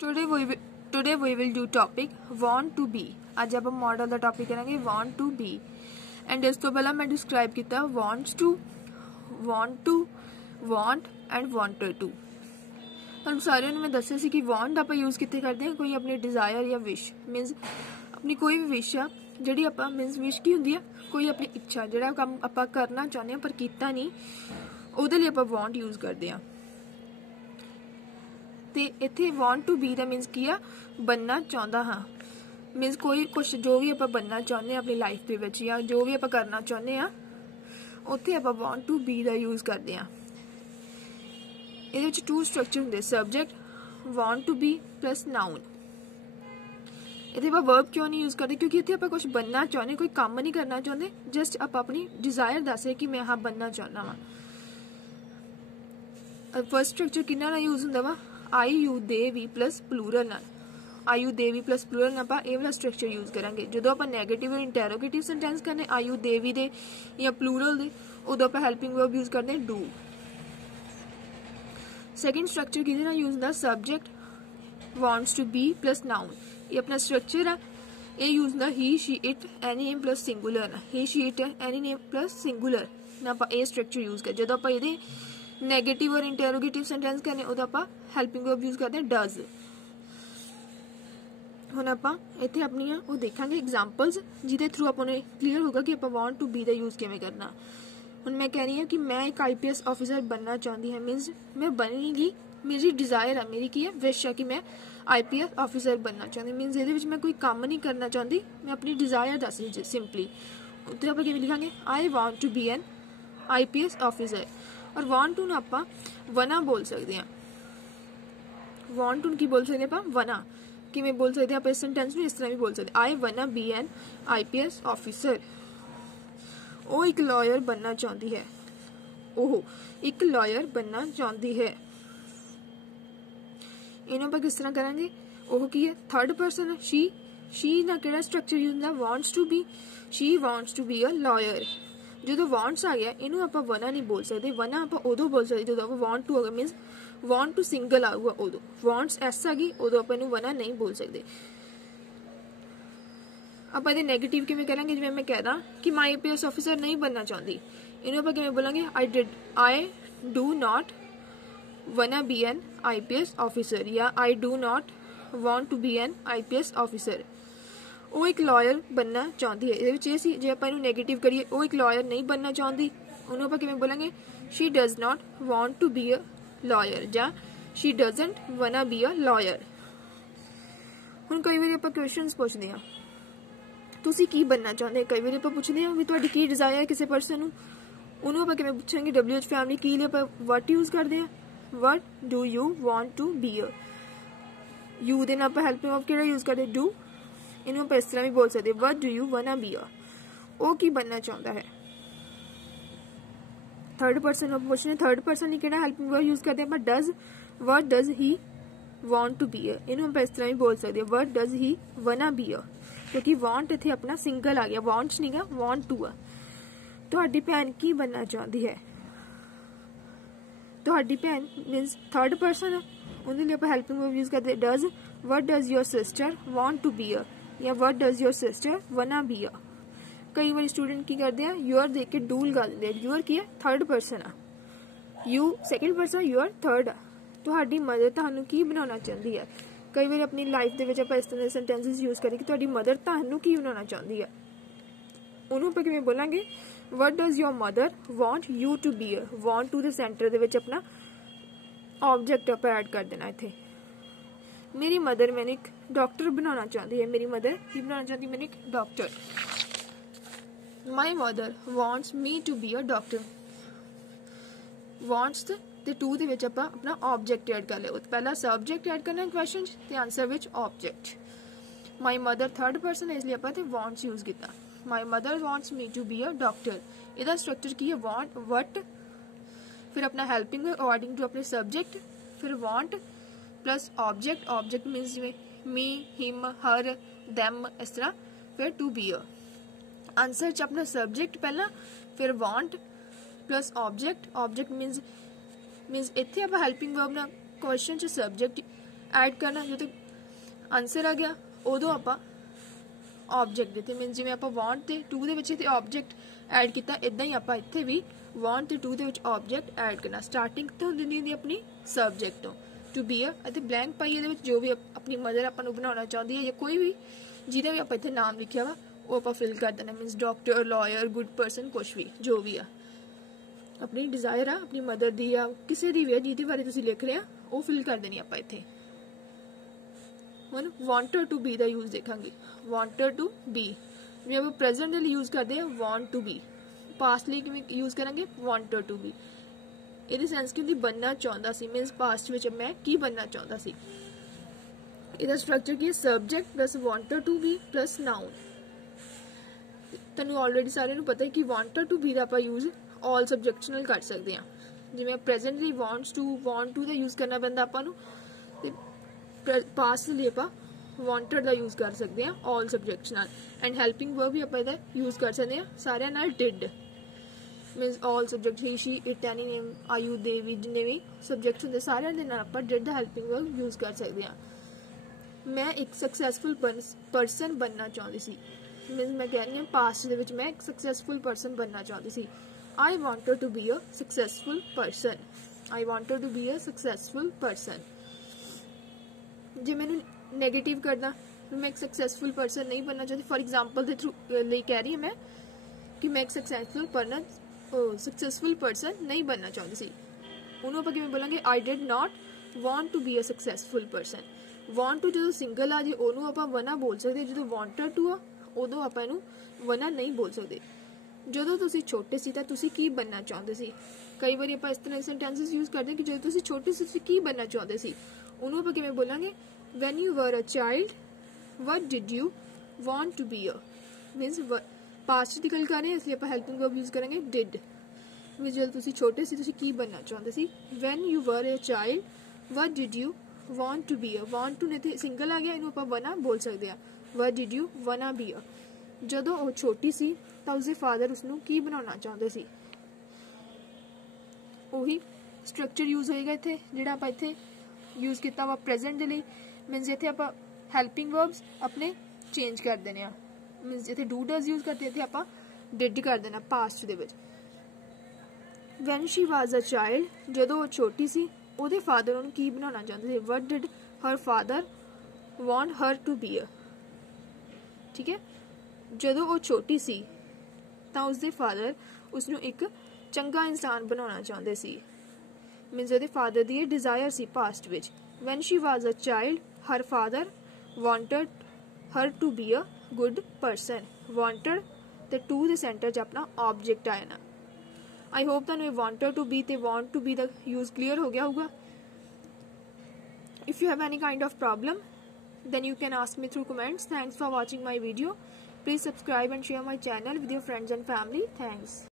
Today we will do topic want to be। ਅੱਜ ਆਪਾਂ ਮॉडल ਦਾ topic ਕਰਾਂਗੇ want to be ਐਂਡ ਇਸ ਤੋਂ ਪਹਿਲਾਂ ਮੈਂ ਡਿਸਕ੍ਰਾਈਬ ਕੀਤਾ want to want and wanted to। ਤੁਹਾਨੂੰ ਸਾਰਿਆਂ ਨੂੰ ਮੈਂ ਦੱਸਿਆ ਸੀ ਕਿ want ਆਪਾਂ ਯੂਜ਼ ਕਿੱਥੇ ਕਰਦੇ ਹਾਂ, ਕੋਈ ਆਪਣੀ ਡਿਜ਼ਾਇਰ ਜਾਂ ਵਿਸ਼ ਮੀਨਸ ਆਪਣੀ ਕੋਈ ਵੀ ਵਿਸ਼ ਆ ਜਿਹੜੀ ਆਪਾਂ ਮੀਨਸ ਵਿਸ਼ ਕੀ ਹੁੰਦੀ ਆ, ਕੋਈ ਆਪਣੀ ਇੱਛਾ ਜਿਹੜਾ ਕੰਮ ਆਪਾਂ ਕਰਨਾ ਚਾਹੁੰਦੇ ਹਾਂ ਪਰ ਕੀਤਾ ਨਹੀਂ, ਉਹਦੇ ਲਈ ਆਪਾਂ want ਯੂਜ਼ ਕਰਦੇ ਹਾਂ। ਤੇ ਇੱਥੇ want to be ਦਾ ਮੀਨਸ ਕੀ ਆ, बनना ਚਾਹੁੰਦਾ ਹਾਂ ਮੀਨਸ ਕੋਈ ਕੁਛ ਜੋ ਵੀ ਆਪਾਂ बनना ਚਾਹੁੰਦੇ ਹਾਂ ਆਪਣੀ ਲਾਈਫ ਦੇ ਵਿੱਚ ਜਾਂ ਜੋ ਵੀ ਆਪਾਂ ਕਰਨਾ ਚਾਹੁੰਦੇ ਹਾਂ ਉੱਥੇ ਆਪਾਂ want to be ਦਾ ਯੂਜ਼ ਕਰਦੇ ਹਾਂ। ਇਹਦੇ ਵਿੱਚ ਟੂ ਸਟਰਕਚਰ ਹੁੰਦੇ, subject want to be plus noun. ਇੱਥੇ ਆਪਾਂ ਵਰਬ ਕਿਉਂ ਨਹੀਂ ਯੂਜ਼ ਕਰਦੇ, ਕਿਉਂਕਿ ਇੱਥੇ ਆਪਾਂ ਕੁਝ बनना ਚਾਹੁੰਦੇ, ਕੋਈ ਕੰਮ ਨਹੀਂ ਕਰਨਾ ਚਾਹੁੰਦੇ, ਜਸਟ ਆਪਾਂ ਆਪਣੀ ਡਿਜ਼ਾਇਰ ਦੱਸੇ ਕਿ ਮੈਂ ਆਹ बनना ਚਾਹੁੰਦਾ ਵਾਂ। ਫਸਟ ਸਟਰਕਚਰ ਕਿੰਨਾ ਨਾਲ ਯੂਜ਼ ਹੁੰਦਾ ਵਾ, I you they we plus plural ਨਾਲ। I you they we plus plural ਨਾਲ ਆਪਾਂ ਇਹ ਵਾਲਾ ਸਟਰਕਚਰ ਯੂਜ਼ ਕਰਾਂਗੇ। ਜਦੋਂ ਆਪਾਂ ਨੈਗੇਟਿਵ ਔਰ ਇੰਟਰੋਗੇਟਿਵ ਸੈਂਟੈਂਸ ਕਰਨੇ I you they we ਦੇ ਜਾਂ ਪਲੂਰਲ ਦੇ, ਉਦੋਂ ਆਪਾਂ ਹੈਲਪਿੰਗ ਵਰਬ ਯੂਜ਼ ਕਰਦੇ do। ਸੈਕੰਡ ਸਟਰਕਚਰ ਕਿਹਦੇ ਨਾਲ ਯੂਜ਼ ਹੁੰਦਾ, subject wants to be plus noun। ਇਹ ਆਪਣਾ ਸਟਰਕਚਰ ਆ, ਇਹ ਯੂਜ਼ ਹੁੰਦਾ he she it any name plus singular ਨਾਲ। he she it any name plus singular ਨਾਲ ਆਪਾਂ ਇਹ ਸਟਰਕਚਰ ਯੂਜ਼ ਕਰਦੇ। ਜਦੋਂ ਆਪਾਂ ਇਹਦੇ ਨੈਗੇਟਿਵ ਔਰ ਇੰਟਰੋਗੇਟਿਵ ਸੈਂਟੈਂਸ ਕਰਨੇ ਉਦੋਂ ਆਪਾਂ ਹੈਲਪਿੰਗ ਵਰਬ ਯੂਜ਼ ਕਰਦੇ ਹਾਂ does। ਹੁਣ ਆਪਾਂ ਇੱਥੇ ਆਪਣੀਆਂ ਉਹ ਦੇਖਾਂਗੇ ਐਗਜ਼ਾਮਪਲਸ ਜਿਹਦੇ ਥਰੂ ਆਪਾਂ ਨੂੰ ਕਲੀਅਰ ਹੋਗਾ ਕਿ ਆਪਾਂ want to be ਦਾ ਯੂਜ਼ ਕਿਵੇਂ ਕਰਨਾ। ਹੁਣ ਮੈਂ ਕਹਿ ਰਹੀ ਹਾਂ ਕਿ ਮੈਂ ਇੱਕ IPS ਆਫਿਸਰ ਬਣਨਾ ਚਾਹੁੰਦੀ ਹਾਂ, ਮੀਨਸ ਮੈਂ ਬਣੇਗੀ, ਮੇਰੀ ਡਿਜ਼ਾਇਰ ਆ, ਮੇਰੀ ਕੀ ਹੈ ਵਿਸ਼ ਆ ਕਿ ਮੈਂ IPS ਆਫਿਸਰ ਬਣਨਾ ਚਾਹੁੰਦੀ। ਮੀਨਸ ਇਹਦੇ ਵਿੱਚ ਮੈਂ ਕੋਈ ਕੰਮ ਨਹੀਂ ਕਰਨਾ ਚਾਹੁੰਦੀ, ਮੈਂ ਆਪਣੀ ਡਿਜ਼ਾਇਰ ਦੱਸ ਰਹੀ ਸਿੰਪਲੀ। ਉੱਤੇ ਆਪਾਂ ਕਿਵੇਂ ਲਿਖਾਂਗੇ, I want to be an IPS officer. और want to ਨੂੰ ਆਪਾਂ ਵਨਾ ਬੋਲ ਸਕਦੇ ਹਾਂ। want to ਕੀ ਬੋਲ ਸਕਦੇ ਆਪਾਂ, ਵਨਾ। ਕਿਵੇਂ ਬੋਲ ਸਕਦੇ ਆਪਾਂ ਇਸ ਸੈਂਟੈਂਸ ਨੂੰ, ਇਸ ਤਰ੍ਹਾਂ ਵੀ ਬੋਲ ਸਕਦੇ I wanna be an IPS officer। ਉਹ ਇੱਕ ਲਾਇਰ ਬਣਨਾ ਚਾਹੁੰਦੀ ਹੈ, ਉਹ ਇੱਕ ਲਾਇਰ ਬਣਨਾ ਚਾਹੁੰਦੀ ਹੈ। ਇਹਨੂੰ ਆਪਾਂ ਕਿਸ ਤਰ੍ਹਾਂ ਕਰਾਂਗੇ, ਉਹ ਕੀ ਹੈ ਥਰਡ ਪਰਸਨ, she ਨਾਲ ਕਿਹੜਾ ਸਟਰਕਚਰ ਯੂਜ਼ ਹੁੰਦਾ, wants to be। she wants to be a lawyer। ਜਦੋਂ wants ਆ ਗਿਆ ਇਹਨੂੰ ਆਪਾਂ ਵਨਾ ਨਹੀਂ ਬੋਲ ਸਕਦੇ, ਵਨਾ ਆਪਾਂ ਉਦੋਂ ਬੋਲ ਸਕਦੇ ਜਦੋਂ ਆਪਾਂ want to ਆ ਗਿਆ, ਮੀਨਸ want to ਸਿੰਗਲ ਆਊਗਾ ਉਦੋਂ। wants ਐਸ ਆ ਗਈ ਉਦੋਂ ਆਪਾਂ ਇਹਨੂੰ ਵਨਾ ਨਹੀਂ ਬੋਲ ਸਕਦੇ। ਆਪਾਂ ਇਹਦੇ ਨੈਗੇਟਿਵ ਕਿਵੇਂ ਕਰਾਂਗੇ, ਜਿਵੇਂ ਮੈਂ ਕਹਿਦਾ ਕਿ ਮੈਂ IPS ਆਫਿਸਰ ਨਹੀਂ ਬਣਨਾ ਚਾਹੁੰਦੀ, ਇਹਨੂੰ ਆਪਾਂ ਕਿਵੇਂ ਬੋਲਾਂਗੇ, I do not wanna be an IPS officer ਜਾਂ I do not want to be an IPS officer। ਉਹ ਇੱਕ ਲਾਇਰ ਬਣਨਾ ਚਾਹੁੰਦੀ ਹੈ। ਇਹਦੇ ਵਿੱਚ ਇਹ ਸੀ ਜੇ ਆਪਾਂ ਇਹਨੂੰ ਨੈਗੇਟਿਵ ਕਰੀਏ, ਉਹ ਇੱਕ ਲਾਇਰ ਨਹੀਂ ਬਣਨਾ ਚਾਹੁੰਦੀ, ਉਹਨੂੰ ਆਪਾਂ ਕਿਵੇਂ ਬੋਲਾਂਗੇ, she does not want to be a lawyer ਜਾਂ she doesn't wanna be a lawyer। ਹੁਣ ਕਈ ਵਾਰੀ ਆਪਾਂ ਕੁਐਸਚਨਸ ਪੁੱਛਦੇ ਹਾਂ, ਤੁਸੀਂ ਕੀ ਬਣਨਾ ਚਾਹੁੰਦੇ, ਕਈ ਵਾਰੀ ਆਪਾਂ ਪੁੱਛਦੇ ਹਾਂ ਵੀ ਤੁਹਾਡੀ ਕੀ ਡਿਜ਼ਾਇਰ ਹੈ ਕਿਸੇ ਪਰਸਨ ਨੂੰ, ਉਹਨੂੰ ਆਪਾਂ ਕਿਵੇਂ ਪੁੱਛਾਂਗੇ, WH ਫੈਮਿਲੀ ਕੀ ਲਈ ਆਪਾਂ what ਯੂਜ਼ ਕਰਦੇ ਹਾਂ, what do you want to be a। you ਦੇ ਨਾਲ ਆਪਾਂ ਹੈਲਪਿੰਗ ਵਰਬ ਕਿਹੜਾ ਯੂਜ਼ ਕਰਦੇ, do। ਇਹਨੂੰ ਆਪਾਂ ਇਸ ਤਰ੍ਹਾਂ ਵੀ ਬੋਲ ਸਕਦੇ what do you wanna be a, ਉਹ ਕੀ ਬਣਨਾ ਚਾਹੁੰਦਾ ਹੈ। ਥਰਡ ਪਰਸਨ ਨੂੰ ਪੁੱਛਣੇ, ਥਰਡ ਪਰਸਨ ਲਈ ਕਿਹੜਾ ਹੈਲਪਿੰਗ ਵਰਬ ਯੂਜ਼ ਕਰਦੇ ਆਪਾਂ does। what does he want to be a, ਇਹਨੂੰ ਆਪਾਂ ਇਸ ਤਰ੍ਹਾਂ ਵੀ ਬੋਲ ਸਕਦੇ what does he wanna be a, ਕਿਉਂਕਿ want ਇੱਥੇ ਆਪਣਾ ਸਿੰਗਲ ਆ ਗਿਆ, wants ਨਹੀਂ ਗਾ want to ਆ। ਤੁਹਾਡੀ ਭੈਣ ਕੀ ਬਣਨਾ ਚਾਹੁੰਦੀ ਹੈ, ਤੁਹਾਡੀ ਭੈਣ ਮੀਨਸ ਥਰਡ ਪਰਸਨ ਆ, ਉਹਦੇ ਲਈ ਆਪਾਂ ਹੈਲਪਿੰਗ ਵਰਬ ਯੂਜ਼ ਕਰਦੇ does। what does your sister want to be a ਜਾਂ what does your sister wanna be a। ਕਈ ਵਾਰੀ ਸਟੂਡੈਂਟ ਕੀ ਕਰਦੇ ਆ, ਯੂਅਰ ਦੇਖ ਕੇ ਡੂ ਲਗਾ ਦਿੰਦੇ, ਯੂਅਰ ਕੀ ਹੈ ਥਰਡ ਪਰਸਨ ਆ, you second person, your third ਆ। ਤੁਹਾਡੀ ਮਦਰ ਤੁਹਾਨੂੰ ਕੀ ਬਣਾਉਣਾ ਚਾਹੁੰਦੀ ਹੈ। ਕਈ ਵਾਰੀ ਆਪਣੀ ਲਾਈਫ ਦੇ ਵਿੱਚ ਆਪਾਂ ਇਸ ਤਰ੍ਹਾਂ ਦੇ ਸੈਂਟੈਂਸਸ ਯੂਜ਼ ਕਰੀਏ ਕਿ ਤੁਹਾਡੀ ਮਦਰ ਤੁਹਾਨੂੰ ਕੀ ਬਣਾਉਣਾ ਚਾਹੁੰਦੀ ਹੈ, ਉਹਨੂੰ ਆਪਾਂ ਕਿਵੇਂ ਬੋਲਾਂਗੇ, what does your mother want you to be a। want to ਦੇ ਸੈਂਟਰ ਦੇ ਵਿੱਚ ਆਪਣਾ ਆਬਜੈਕਟ ਆਪਾਂ ਐਡ ਕਰ ਦੇਣਾ। ਇੱਥੇ ਮੇਰੀ ਮਦਰ ਮੈਨੂੰ ਇੱਕ ਡਾਕਟਰ ਬਣਾਉਣਾ ਚਾਹੁੰਦੀ ਹੈ, ਮੇਰੀ ਮਦਰ ਕੀ ਬਣਾਉਣਾ ਚਾਹੁੰਦੀ, ਮੈਨੂੰ ਇੱਕ doctor. my mother wants me to be a doctor। wants ਤੇ to ਦੇ ਵਿੱਚ ਆਪਾਂ ਆਪਣਾ ਆਬਜੈਕਟ ਐਡ ਕਰ ਲਿਆ, ਪਹਿਲਾਂ ਸਬਜੈਕਟ ਐਡ ਕਰਨਾ ਕੁਐਸਚਨ ਤੇ ਆਨਸਰ ਵਿੱਚ object. my mother third person ਹੈ ਇਸ ਲਈ ਆਪਾਂ ਤੇ wants ਯੂਜ਼ ਕੀਤਾ। my mother wants me to be a doctor। ਇਹਦਾ ਸਟਰਕਚਰ ਕੀ ਹੈ, want what ਫਿਰ ਆਪਣਾ ਹੈਲਪਿੰਗ ਅਕੋਰਡਿੰਗ ਟੂ ਆਪਣੇ ਸਬਜੈਕਟ, ਫਿਰ want plus object. Object means ਜਿਵੇਂ me him her them ਇਸ ਤਰ੍ਹਾਂ, ਫਿਰ to be a। ਆਨਸਰ ਚ ਆਪਣਾ ਸਬਜੈਕਟ ਪਹਿਲਾਂ, ਫਿਰ want plus object. Object means ਇੱਥੇ ਆਪਾਂ ਹੈਲਪਿੰਗ ਵਰਬ ਨਾਲ ਕੁਐਸਚਨ ਚ ਸਬਜੈਕਟ ਐਡ ਕਰਨਾ, ਜਦੋਂ ਆਨਸਰ ਆ ਗਿਆ ਉਦੋਂ ਆਪਾਂ ऑब्जेक्ट ਦਿੱਤੇ, ਮੀਨਸ ਜਿਵੇਂ ਆਪਾਂ want ਤੇ to ਦੇ ਵਿੱਚ ਤੇ ऑब्जेक्ट ਐਡ ਕੀਤਾ, ਇਦਾਂ ਹੀ ਆਪਾਂ ਇੱਥੇ ਵੀ want ਤੇ to ਦੇ ਵਿੱਚ ऑब्जेक्ट ਐਡ ਕਰਨਾ। ਸਟਾਰਟਿੰਗ ਤੋਂ ਹੁੰਦੀ ਹੁੰਦੀ ਆਪਣੀ ਸਬਜੈਕਟ ਤੋਂ, ਟੂ ਬੀ ਅ ਅਤੇ ਬਲੈਂਕ ਪਾਈ ਇਹਦੇ ਵਿੱਚ ਜੋ ਵੀ ਆਪਣੀ ਮਦਰ ਆਪਾਂ ਨੂੰ ਬਣਾਉਣਾ ਚਾਹੁੰਦੀ ਹੈ ਜਾਂ ਕੋਈ ਵੀ ਜਿਹਦਾ ਵੀ ਆਪਾਂ ਇੱਥੇ ਨਾਮ ਲਿਖਿਆ ਵਾ ਉਹ ਆਪਾਂ ਫਿਲ ਕਰ ਦੇਣਾ, means doctor, lawyer, good person, ਕੁਛ ਵੀ ਜੋ ਵੀ ਆ ਆਪਣੀ ਡਿਜ਼ਾਇਰ ਆ ਆਪਣੀ ਮਦਰ ਦੀ ਆ ਕਿਸੇ ਦੀ ਵੀ ਆ ਜਿਹਦੇ ਬਾਰੇ ਤੁਸੀਂ ਲਿਖ ਰਹੇ ਆ ਉਹ ਫਿਲ ਕਰ ਦੇਣੀ ਆਪਾਂ ਇੱਥੇ। ਹੁਣ ਵਾਂਟਡ ਟੂ ਬੀ ਦਾ ਯੂਜ਼ ਦੇਖਾਂਗੇ। ਵਾਂਟਡ ਟੂ ਬੀ ਜਿਵੇਂ ਆਪਾਂ ਪ੍ਰੈਜ਼ੈਂਟ ਦੇ ਲਈ ਯੂਜ਼ ਕਰਦੇ ਆ ਵਾਂਟ ਟੂ ਬੀ, ਪਾਸਟ ਲਈ ਕਿਵੇਂ ਯੂਜ਼ ਕਰਾਂਗੇ ਵਾਂਟਡ ਟੂ ਬੀ। ਇਹਦੀ ਸੈਂਸ ਕੀ ਹੁੰਦੀ ਬਣਨਾ ਚਾਹੁੰਦਾ ਸੀ, ਮੀਨਸ ਪਾਸਟ ਵਿੱਚ ਮੈਂ ਕੀ ਬਣਨਾ ਚਾਹੁੰਦਾ ਸੀ। ਇਹਦਾ ਸਟਰਕਚਰ ਕੀ ਹੈ subject plus wanted to be plus noun. ਤੁਹਾਨੂੰ ਆਲਰੇਡੀ ਸਾਰਿਆਂ ਨੂੰ ਪਤਾ ਹੈ ਕਿ ਵਾਂਟਡ ਟੂ ਬੀ ਦਾ ਆਪਾਂ ਯੂਜ਼ ਆਲ ਸਬਜੈਕਟਸ ਨਾਲ ਕਰ ਸਕਦੇ ਹਾਂ। ਜਿਵੇਂ ਪ੍ਰੈਜ਼ੈਂਟ ਲਈ ਵਾਂਟਸ ਟੂ ਵਾਂਟ ਟੂ ਦਾ ਯੂਜ਼ ਕਰਨਾ ਪੈਂਦਾ ਆਪਾਂ ਨੂੰ, ਤੇ ਪਾਸਟ ਲਈ ਆਪਾਂ ਵਾਂਟਡ ਦਾ ਯੂਜ਼ ਕਰ ਸਕਦੇ ਹਾਂ ਆਲ ਸਬਜੈਕਟਸ ਨਾਲ। ਐਂਡ ਹੈਲਪਿੰਗ ਵਰਬ ਵੀ ਆਪਾਂ ਇਹਦਾ ਯੂਜ਼ ਕਰ ਸਕਦੇ ਹਾਂ ਸਾਰਿਆਂ ਨਾਲ did, means all subject he, she, it, any name, I you, they we ਜਿੰਨੇ ਵੀ ਸਬਜੈਕਟਸ ਹੁੰਦੇ ਸਾਰਿਆਂ ਦੇ ਨਾਲ ਆਪਾਂ did the helping verb use ਕਰ ਸਕਦੇ ਹਾਂ। ਮੈਂ ਇੱਕ ਸਕਸੈਸਫੁਲ ਪਰਸਨ ਬਣਨਾ ਚਾਹੁੰਦੀ ਸੀ, ਮੀਨਸ ਮੈਂ ਕਹਿ ਰਹੀ ਹਾਂ ਪਾਸਟ ਦੇ ਵਿੱਚ ਮੈਂ ਇੱਕ ਸਕਸੈਸਫੁਲ ਪਰਸਨ ਬਣਨਾ ਚਾਹੁੰਦੀ ਸੀ। I wanted to be a successful person. I wanted to be a successful person. ਜੇ ਮੈਨੂੰ ਨੈਗੇਟਿਵ ਕਰਦਾ ਮੈਂ ਇੱਕ ਸਕਸੈਸਫੁਲ ਪਰਸਨ ਨਹੀਂ ਬਣਨਾ ਚਾਹੁੰਦੀ, ਫॉर एग्जांपल ਦੇ ਥਰੂ ਲਈ ਕਹਿ ਰਹੀ ਹਾਂ ਮੈਂ ਕਿ ਮੈਂ ਇੱਕ ਸਕਸੈਸਫੁਲ ਪਰਸਨ ਨਹੀਂ ਬਣਨਾ ਚਾਹੁੰਦੀ ਸੀ। ਉਹਨੂੰ ਆਪਾਂ ਕਿਵੇਂ ਬੋਲਾਂਗੇ I did not want to be a successful person. want to ਜਦੋਂ ਸਿੰਗਲ ਆ ਜੇ ਉਹਨੂੰ ਆਪਾਂ ਵਨਾ ਬੋਲ ਸਕਦੇ, ਜਦੋਂ wanted to ਆ ਉਦੋਂ ਆਪਾਂ ਇਹਨੂੰ ਵਨਾ ਨਹੀਂ ਬੋਲ ਸਕਦੇ। ਜਦੋਂ ਤੁਸੀਂ ਛੋਟੇ ਸੀ ਤਾਂ ਤੁਸੀਂ ਕੀ ਬਣਨਾ ਚਾਹੁੰਦੇ ਸੀ। ਕਈ ਵਾਰੀ ਆਪਾਂ ਇਸ ਤਰ੍ਹਾਂ ਦੇ ਸੈਂਟੈਂਸਸ ਯੂਜ਼ ਕਰਦੇ ਹਾਂ ਕਿ ਜਦੋਂ ਤੁਸੀਂ ਛੋਟੇ ਸੀ ਤੁਸੀਂ ਕੀ ਬਣਨਾ ਚਾਹੁੰਦੇ ਸੀ, ਉਹਨੂੰ ਆਪਾਂ ਕਿਵੇਂ ਬੋਲਾਂਗੇ when you were a child what did you want to be a, means past ਦੀ ਗੱਲ ਕਰ ਰਹੇ ਹਾਂ ਇਸ ਲਈ ਆਪਾਂ ਹੈਲਪਿੰਗ ਵਰਬ ਯੂਜ਼ ਕਰਾਂਗੇ did, ਮੀਨਸ ਜਦੋਂ ਤੁਸੀਂ ਛੋਟੇ ਸੀ ਤੁਸੀਂ ਕੀ ਬਣਨਾ ਚਾਹੁੰਦੇ ਸੀ। when you were a child what did you want to be a, want to ਨੇ ਤੇ ਸਿੰਗਲ ਆ ਗਿਆ ਇਹਨੂੰ ਆਪਾਂ ਵਨਾ ਬੋਲ ਸਕਦੇ ਹਾਂ what did you wanna be a। ਜਦੋਂ ਉਹ ਛੋਟੀ ਸੀ ਤਾਂ ਉਸਦੇ ਫਾਦਰ ਉਸਨੂੰ ਕੀ ਬਣਾਉਣਾ ਚਾਹੁੰਦੇ ਸੀ, ਉਹੀ ਸਟਰਕਚਰ ਯੂਜ਼ ਹੋਏਗਾ ਇੱਥੇ ਜਿਹੜਾ ਆਪਾਂ ਇੱਥੇ ਯੂਜ਼ ਕੀਤਾ ਵਾ ਪ੍ਰੈਜ਼ੈਂਟ ਦੇ ਲਈ। ਮੀਨਸ ਇੱਥੇ ਆਪਾਂ ਹੈਲਪਿੰਗ ਵਰਬਸ ਆਪਣੇ ਚੇਂਜ ਕਰ ਦੇਣੇ ਆ, ਮੀਨਸ ਜਿੱਥੇ ਡੂ ਡਜ਼ ਯੂਜ਼ ਕਰਦੇ ਇੱਥੇ ਆਪਾਂ ਡਿਡ ਕਰ ਦੇਣਾ ਪਾਸਟ ਦੇ ਵਿੱਚ। When she was a child ਜਦੋਂ ਉਹ ਛੋਟੀ ਸੀ ਉਹਦੇ ਫਾਦਰ ਉਹਨੂੰ ਕੀ ਬਣਾਉਣਾ ਚਾਹੁੰਦੇ ਸੀ, what did her father want her to be a. ਠੀਕ ਹੈ, ਜਦੋਂ ਉਹ ਛੋਟੀ ਸੀ ਤਾਂ ਉਸਦੇ ਫਾਦਰ ਉਸਨੂੰ ਇੱਕ ਚੰਗਾ ਇਨਸਾਨ ਬਣਾਉਣਾ ਚਾਹੁੰਦੇ ਸੀ, ਮੀਨਸ ਉਹਦੇ ਫਾਦਰ ਦੀ ਇਹ ਡਿਜ਼ਾਇਰ ਸੀ ਪਾਸਟ ਵਿੱਚ। When she was a child her father wanted her to be a good person. Wanted ਤੇ ਟੂ ਦੇ ਸੈਂਟਰ 'ਚ ਆਪਣਾ ਆਬਜੈਕਟ ਆਇਆ ਨਾ। ਆਈ ਹੋਪ ਤੁਹਾਨੂੰ ਇਹ ਵਾਂਟਡ ਟੂ ਬੀ ਤੇ ਵਾਂਟ ਟੂ ਬੀ ਦਾ ਯੂਜ਼ ਕਲੀਅਰ ਹੋ ਗਿਆ ਹੋਊਗਾ। If you have any kind of problem then you can ask me through comments. Thanks for watching my video. Please subscribe and share my channel with your friends and family. Thanks.